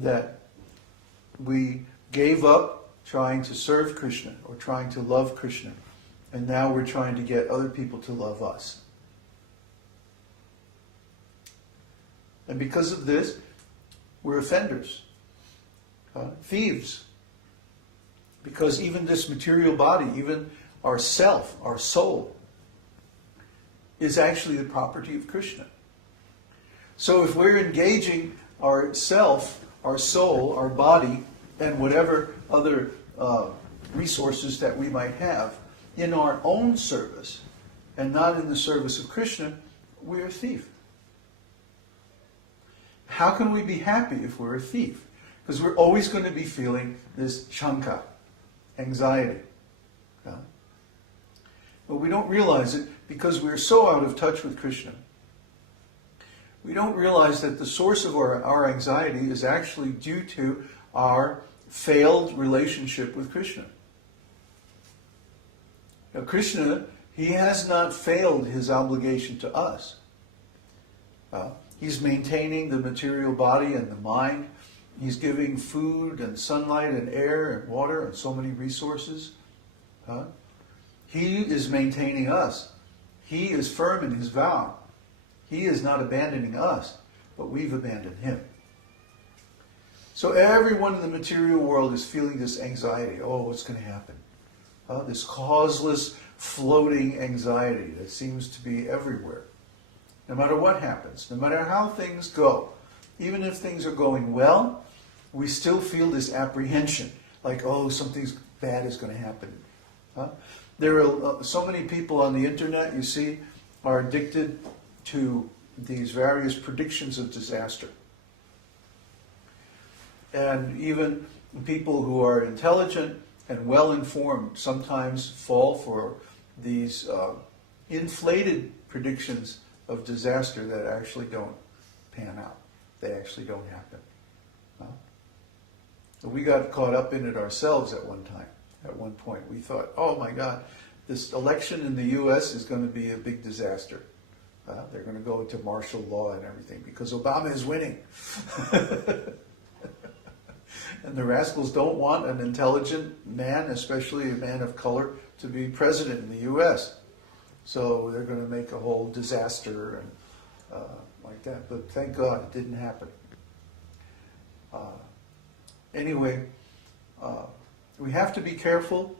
that we gave up trying to serve Krishna or trying to love Krishna, and now we're trying to get other people to love us. And because of this, we're offenders, thieves. Because even this material body, even our self, our soul, is actually the property of Krishna. So if we're engaging our self, our soul, our body, and whatever other resources that we might have in our own service, and not in the service of Krishna, we're a thief. How can we be happy if we're a thief? Because we're always going to be feeling this śaṅkā, anxiety. But we don't realize it because we're so out of touch with Krishna. We don't realize that the source of our anxiety is actually due to our failed relationship with Krishna. Now, Krishna, he has not failed his obligation to us. He's maintaining the material body and the mind. He's giving food and sunlight and air and water and so many resources. He is maintaining us. He is firm in his vow. He is not abandoning us, but we've abandoned him. So everyone in the material world is feeling this anxiety. Oh, what's going to happen? This causeless, floating anxiety that seems to be everywhere. No matter what happens, no matter how things go, even if things are going well, we still feel this apprehension, like, oh, something bad is going to happen. There are so many people on the internet, you see, are addicted to these various predictions of disaster. And even people who are intelligent and well-informed sometimes fall for these inflated predictions of disaster that actually don't pan out. They actually don't happen. We got caught up in it ourselves at one time. At one point we thought, oh my God, this election in the U.S. is going to be a big disaster. They're going to go into martial law and everything because Obama is winning. And the rascals don't want an intelligent man, especially a man of color, to be president in the U.S. So they're going to make a whole disaster and like that. But thank God it didn't happen. Anyway, we have to be careful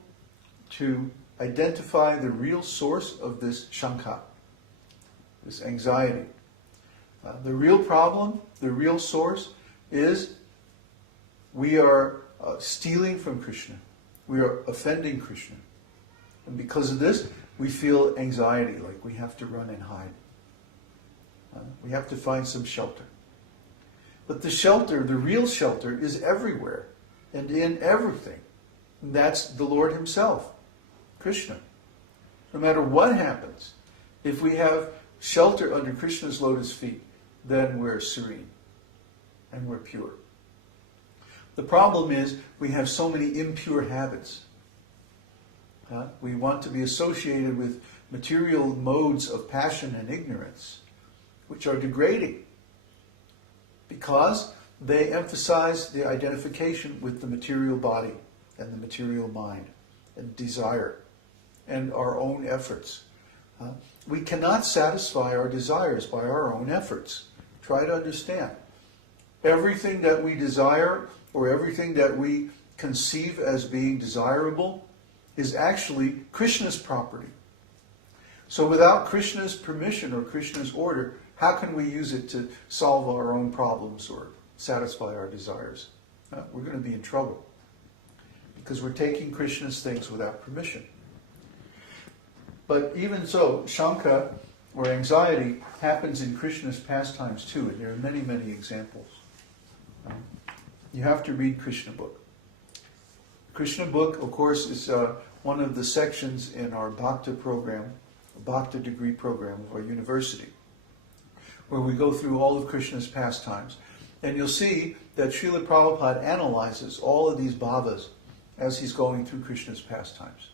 to identify the real source of this śaṅkā, this anxiety. The real problem, the real source is we are stealing from Krishna. We are offending Krishna. And because of this, we feel anxiety, like we have to run and hide. We have to find some shelter. But the shelter, the real shelter, is everywhere and in everything. And that's the Lord himself, Krishna. No matter what happens, if we have shelter under Krishna's lotus feet, then we're serene and we're pure. The problem is we have so many impure habits. We want to be associated with material modes of passion and ignorance, which are degrading because they emphasize the identification with the material body and the material mind and desire and our own efforts. We cannot satisfy our desires by our own efforts. Try to understand. Everything that we desire or everything that we conceive as being desirable is actually Krishna's property. So without Krishna's permission or Krishna's order, how can we use it to solve our own problems or satisfy our desires? We're going to be in trouble because we're taking Krishna's things without permission. But even so, śaṅkā, or anxiety, happens in Krishna's pastimes too, and there are many, many examples. You have to read Krishna book. Krishna book, of course, is one of the sections in our Bhakta program, Bhakta degree program of our university, where we go through all of Krishna's pastimes. And you'll see that Srila Prabhupada analyzes all of these bhavas as he's going through Krishna's pastimes.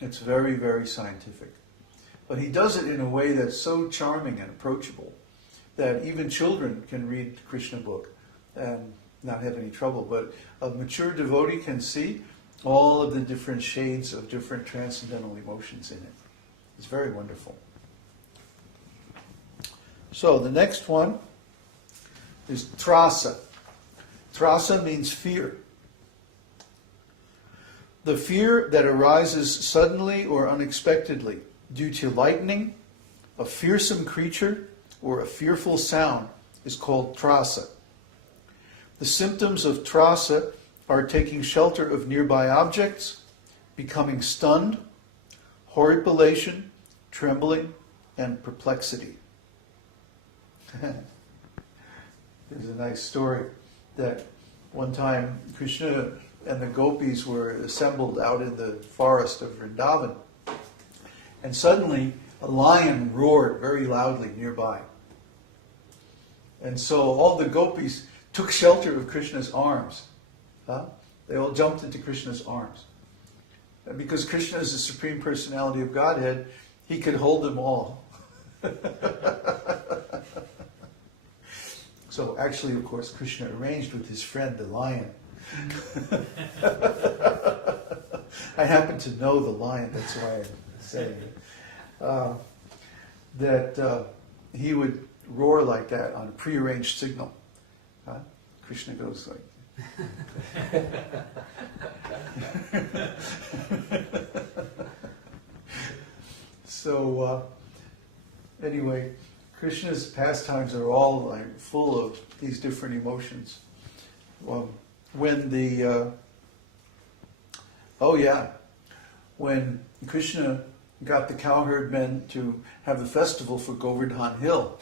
It's very, very scientific. But he does it in a way that's so charming and approachable that even children can read Krishna book and not have any trouble. But a mature devotee can see all of the different shades of different transcendental emotions in it. It's very wonderful. So the next one is trāsa. Trāsa means fear. The fear that arises suddenly or unexpectedly due to lightning, a fearsome creature, or a fearful sound is called trāsa. The symptoms of trāsa are taking shelter of nearby objects, becoming stunned, horripilation, trembling, and perplexity. There's a nice story that one time Krishna and the gopis were assembled out in the forest of Vrindavan, and suddenly a lion roared very loudly nearby. And so all the gopis took shelter of Krishna's arms. They all jumped into Krishna's arms. And because Krishna is the Supreme Personality of Godhead, he could hold them all. So actually, of course, Krishna arranged with his friend the lion. I happen to know the lion, that's why I'm saying it. That he would roar like that on a prearranged signal. Krishna goes like... So anyway, Krishna's pastimes are all like full of these different emotions. When Krishna got the cowherd men to have the festival for Govardhan Hill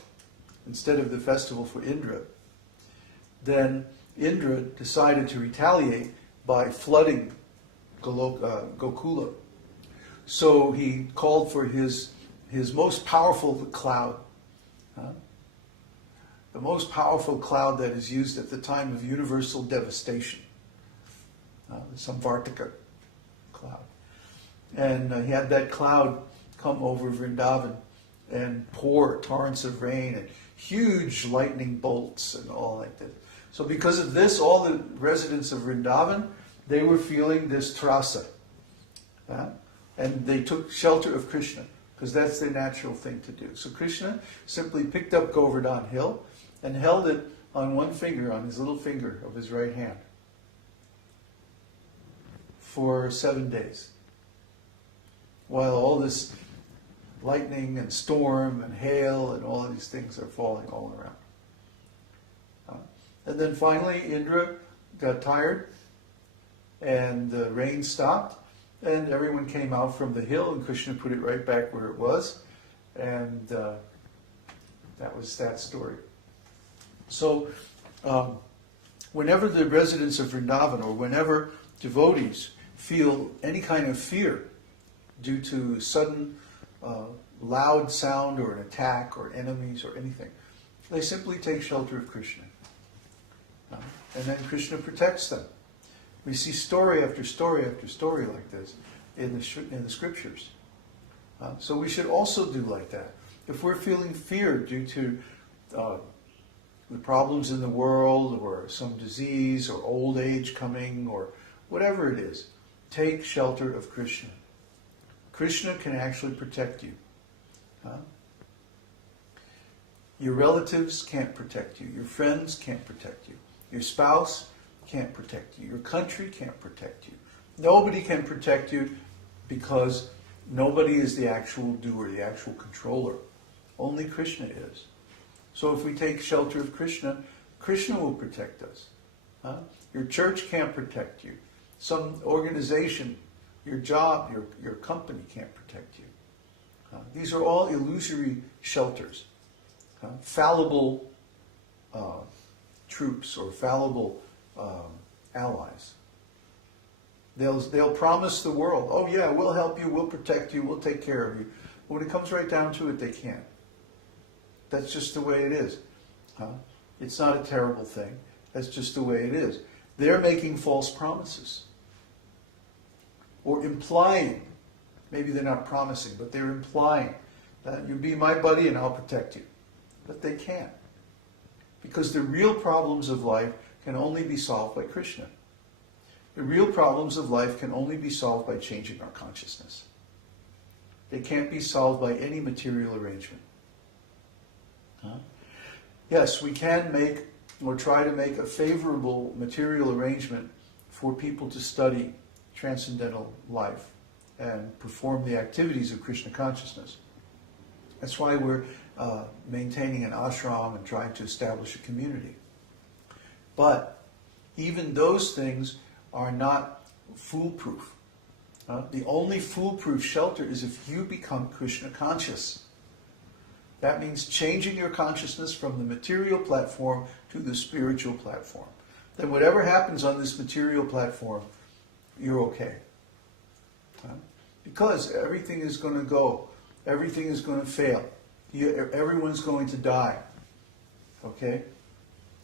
instead of the festival for Indra, then Indra decided to retaliate by flooding Gokula. So he called for his most powerful cloud, the most powerful cloud that is used at the time of universal devastation, the Samvartika cloud. And he had that cloud come over Vrindavan and pour torrents of rain and huge lightning bolts and all like that. So because of this, all the residents of Vrindavan, they were feeling this trāsa. And they took shelter of Krishna, because that's their natural thing to do. So Krishna simply picked up Govardhan Hill and held it on one finger, on his little finger of his right hand, for 7 days. While all this lightning and storm and hail and all of these things are falling all around. And then finally Indra got tired and the rain stopped and everyone came out from the hill and Krishna put it right back where it was. And that was that story. So whenever the residents of Vrindavan or whenever devotees feel any kind of fear due to sudden loud sound or an attack or enemies or anything, they simply take shelter of Krishna. And then Krishna protects them. We see story after story after story like this in the scriptures. So we should also do like that. If we're feeling fear due to the problems in the world or some disease or old age coming or whatever it is, take shelter of Krishna. Krishna can actually protect you. Your relatives can't protect you. Your friends can't protect you. Your spouse can't protect you. Your country can't protect you. Nobody can protect you because nobody is the actual doer, the actual controller. Only Krishna is. So if we take shelter of Krishna, Krishna will protect us. Your church can't protect you. Some organization, your job, your company can't protect you. These are all illusory shelters. Fallible troops or fallible allies. They'll promise the world, oh yeah, we'll help you, we'll protect you, we'll take care of you. But when it comes right down to it, they can't. That's just the way it is. It's not a terrible thing. That's just the way it is. They're making false promises. Or implying, maybe they're not promising, but they're implying that you be my buddy and I'll protect you. But they can't. Because the real problems of life can only be solved by Krishna. The real problems of life can only be solved by changing our consciousness. They can't be solved by any material arrangement. Yes, we can make or try to make a favorable material arrangement for people to study transcendental life and perform the activities of Krishna consciousness. That's why we're maintaining an ashram and trying to establish a community. But even those things are not foolproof. The only foolproof shelter is if you become Krishna conscious. That means changing your consciousness from the material platform to the spiritual platform. Then whatever happens on this material platform, you're okay. Because everything is going to go. Everything is going to fail. Everyone's going to die. Okay?